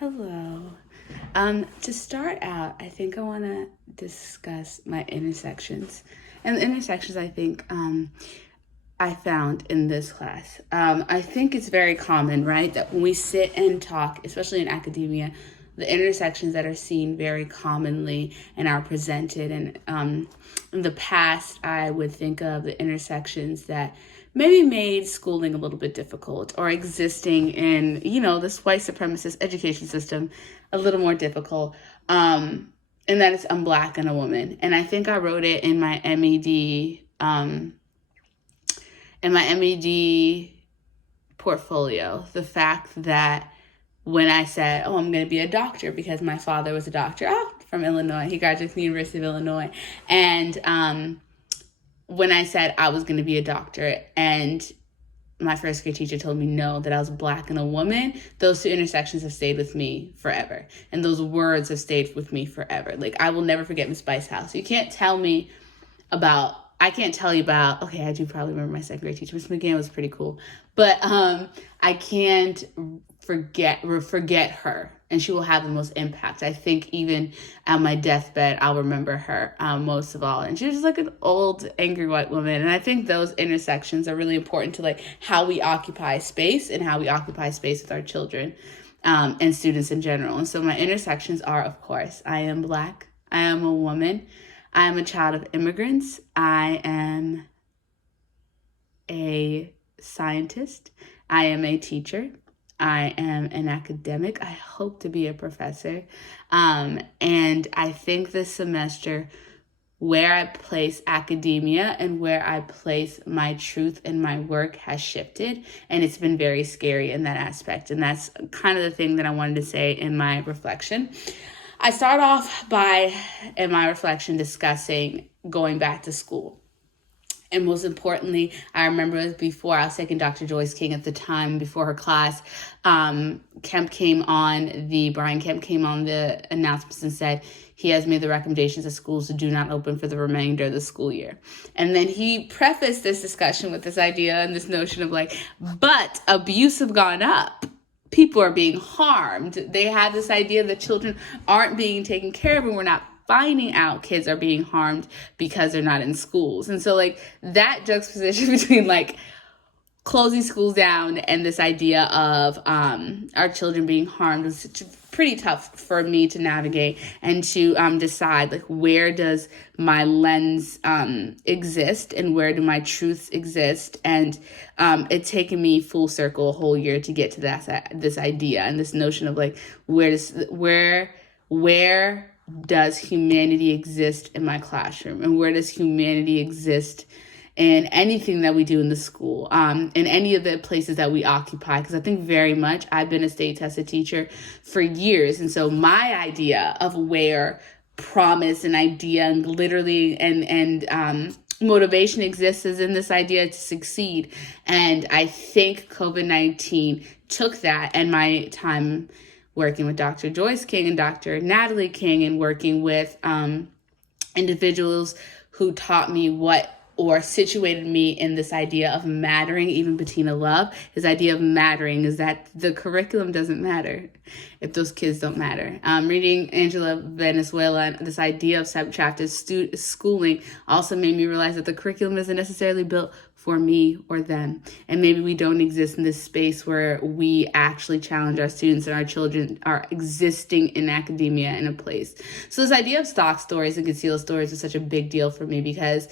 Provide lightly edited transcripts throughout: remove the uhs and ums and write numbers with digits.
Hello. To start out, I think I want to discuss my intersections. And the intersections I think I found in this class. I think it's very common, right, that when we sit and talk, especially in academia, the intersections that are seen very commonly and are presented. And in the past, I would think of the intersections that maybe made schooling a little bit difficult, or existing in, this white supremacist education system a little more difficult. And that is I'm Black and a woman. And I think I wrote it in my MED portfolio, the fact that when I said, I'm going to be a doctor because my father was a doctor from Illinois. He graduated from the University of Illinois. And when I said I was going to be a doctor and my first grade teacher told me no, that I was Black and a woman, those two intersections have stayed with me forever. And those words have stayed with me forever. Like, I will never forget Miss Spice House. I can't tell you about, okay, I do probably remember my second grade teacher. Miss McGann was pretty cool. But I can't forget her. And she will have the most impact. I think even at my deathbed, I'll remember her most of all. And she was just like an old, angry white woman. And I think those intersections are really important to like how we occupy space and how we occupy space with our children and students in general. And so my intersections are, of course, I am Black. I am a woman. I am a child of immigrants. I am a scientist. I am a teacher. I am an academic. I hope to be a professor. And I think this semester, where I place academia and where I place my truth and my work has shifted. And it's been very scary in that aspect. And that's kind of the thing that I wanted to say in my reflection. I start off by, in my reflection, discussing going back to school. And most importantly, I remember before I was taking Dr. Joyce King at the time, before her class, Brian Kemp came on the announcements and said he has made the recommendations that schools do not open for the remainder of the school year. And then he prefaced this discussion with this idea and this notion of like, but abuse have gone up. People are being harmed. They had this idea that children aren't being taken care of and we're not finding out kids are being harmed because they're not in schools. And so like that juxtaposition between like closing schools down and this idea of our children being harmed was pretty tough for me to navigate and to decide like where does my lens exist and where do my truths exist. And it's taken me full circle a whole year to get to this idea and this notion of like where does humanity exist in my classroom, and where does humanity exist in anything that we do in the school, in any of the places that we occupy. Because I think very much I've been a state tested teacher for years. And so my idea of where promise and idea and literally and motivation exists is in this idea to succeed. And I think COVID-19 took that, and my time working with Dr. Joyce King and Dr. Natalie King and working with individuals who taught me or situated me in this idea of mattering. Even Bettina Love, his idea of mattering is that the curriculum doesn't matter if those kids don't matter. Reading Angela Valenzuela and this idea of subtractive schooling also made me realize that the curriculum isn't necessarily built for me or them. And maybe we don't exist in this space where we actually challenge our students and our children are existing in academia in a place. So this idea of stock stories and concealed stories is such a big deal for me because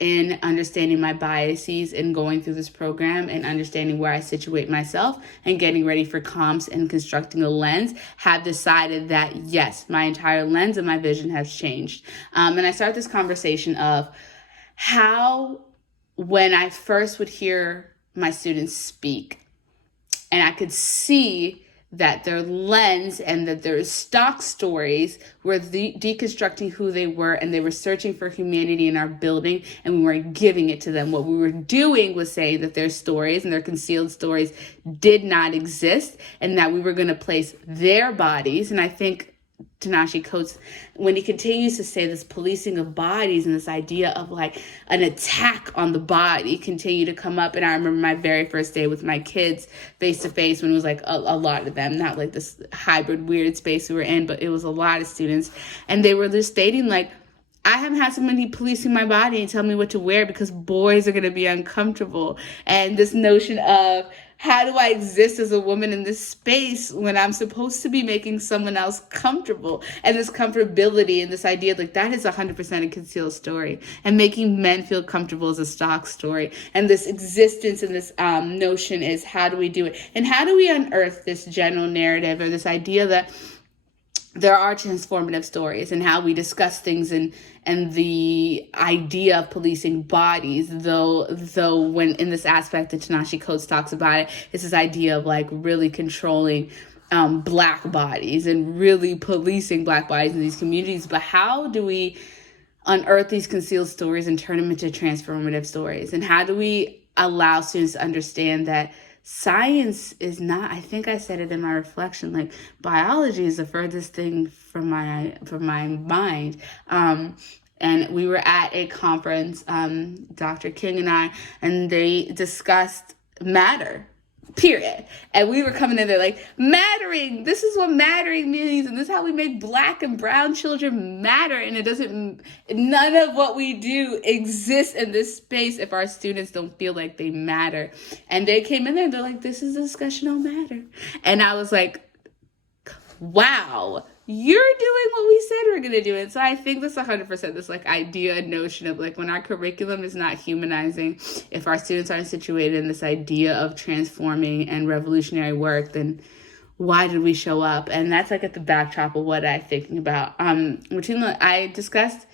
in understanding my biases and going through this program and understanding where I situate myself and getting ready for comps and constructing a lens, have decided that yes, my entire lens and my vision has changed. And I start this conversation of how, when I first would hear my students speak and I could see that their lens and that their stock stories were deconstructing who they were, and they were searching for humanity in our building, and we weren't giving it to them. What we were doing was saying that their stories and their concealed stories did not exist, and that we were going to place their bodies. And I think Ta-Nehisi Coates, when he continues to say this policing of bodies and this idea of like an attack on the body continue to come up. And I remember my very first day with my kids face to face when it was like a lot of them, not like this hybrid weird space we were in, but it was a lot of students. And they were just stating like, I haven't had somebody policing my body and tell me what to wear because boys are going to be uncomfortable. And this notion of, how do I exist as a woman in this space when I'm supposed to be making someone else comfortable? And this comfortability and this idea, like that is 100% a concealed story. And making men feel comfortable is a stock story. And this existence and this notion is, how do we do it? And how do we unearth this general narrative or this idea that there are transformative stories and how we discuss things and the idea of policing bodies, though when in this aspect that Ta-Nehisi Coates talks about it, it's this idea of like really controlling Black bodies and really policing Black bodies in these communities. But how do we unearth these concealed stories and turn them into transformative stories? And how do we allow students to understand that science is not, I think I said it in my reflection, like biology is the furthest thing from my mind. And we were at a conference, Dr. King and I, and they discussed matter, period. And we were coming in there like, mattering, this is what mattering means, and this is how we make Black and brown children matter. And it doesn't, none of what we do exists in this space if our students don't feel like they matter. And they came in there and they're like, this is a discussion on matter. And I was like, wow, you're doing what we said we're going to do. And so I think that's 100% this like idea and notion of like when our curriculum is not humanizing, if our students aren't situated in this idea of transforming and revolutionary work, then why did we show up? And that's like at the backdrop of what I'm thinking about. I discussed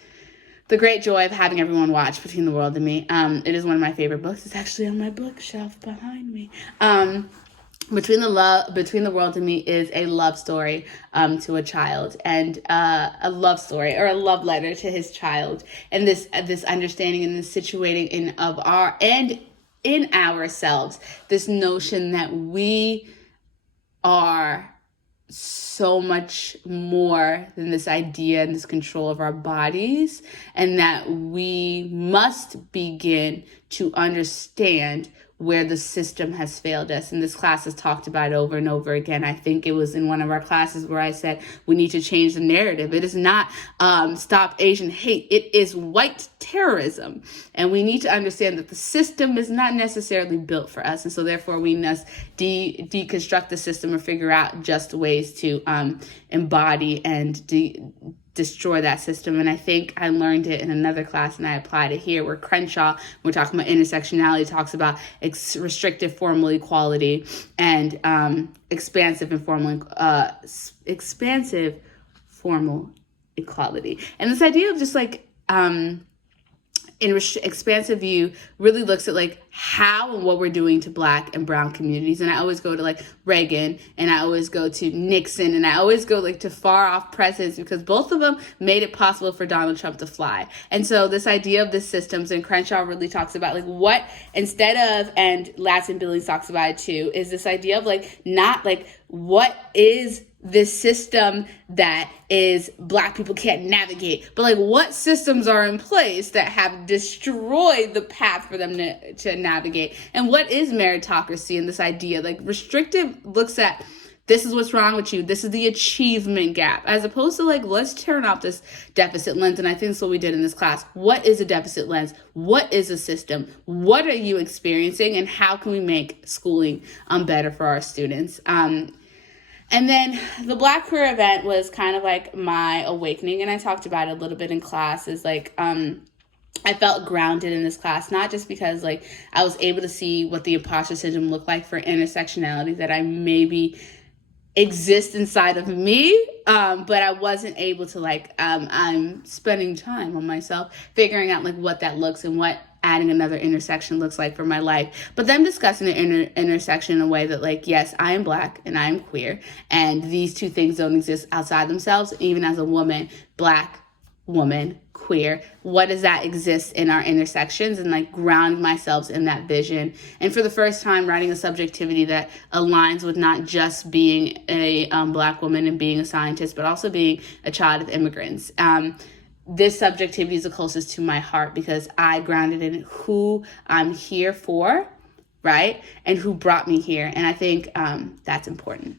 the great joy of having everyone watch Between the World and Me. It is one of my favorite books. It's actually on my bookshelf behind me. Between the World and Me is a love story to a child, and a love story or a love letter to his child, and this understanding and this situating in ourselves, this notion that we are so much more than this idea and this control of our bodies, and that we must begin to understand where the system has failed us. And this class has talked about it over and over again. I think it was in one of our classes where I said, we need to change the narrative. It is not stop Asian hate. It is white terrorism. And we need to understand that the system is not necessarily built for us. And so therefore we must deconstruct the system or figure out just ways to embody and destroy that system. And I think I learned it in another class and I applied it here, where Crenshaw, we're talking about intersectionality, talks about restrictive formal equality and expansive formal equality. And this idea of just like expansive view really looks at like how and what we're doing to Black and brown communities. And I always go to like Reagan, and I always go to Nixon, and I always go like to far off presidents, because both of them made it possible for Donald Trump to fly. And so this idea of the systems, and Crenshaw really talks about like what, instead of, and Latson Billings talks about it too, is this idea of like not like what is this system that is Black people can't navigate, but like what systems are in place that have destroyed the path for them to navigate, and what is meritocracy. And this idea like restrictive looks at, this is what's wrong with you, this is the achievement gap, as opposed to like, let's turn off this deficit lens. And I think that's what we did in this class. What is a deficit lens? What is a system? What are you experiencing, and how can we make schooling better for our students? And then the Black Queer event was kind of like my awakening, and I talked about it a little bit in class. Is like I felt grounded in this class, not just because like I was able to see what the imposter syndrome looked like for intersectionality that I maybe exist inside of me, but I wasn't able to like I'm spending time on myself figuring out like what that looks and what adding another intersection looks like for my life. But them discussing the intersection in a way that like, yes, I am Black and I am queer, and these two things don't exist outside themselves. Even as a woman, Black woman, queer, what does that exist in our intersections, and like ground myself in that vision. And for the first time, writing a subjectivity that aligns with not just being a Black woman and being a scientist, but also being a child of immigrants. This subjectivity is the closest to my heart because I grounded in who I'm here for, right? And who brought me here. And I think that's important.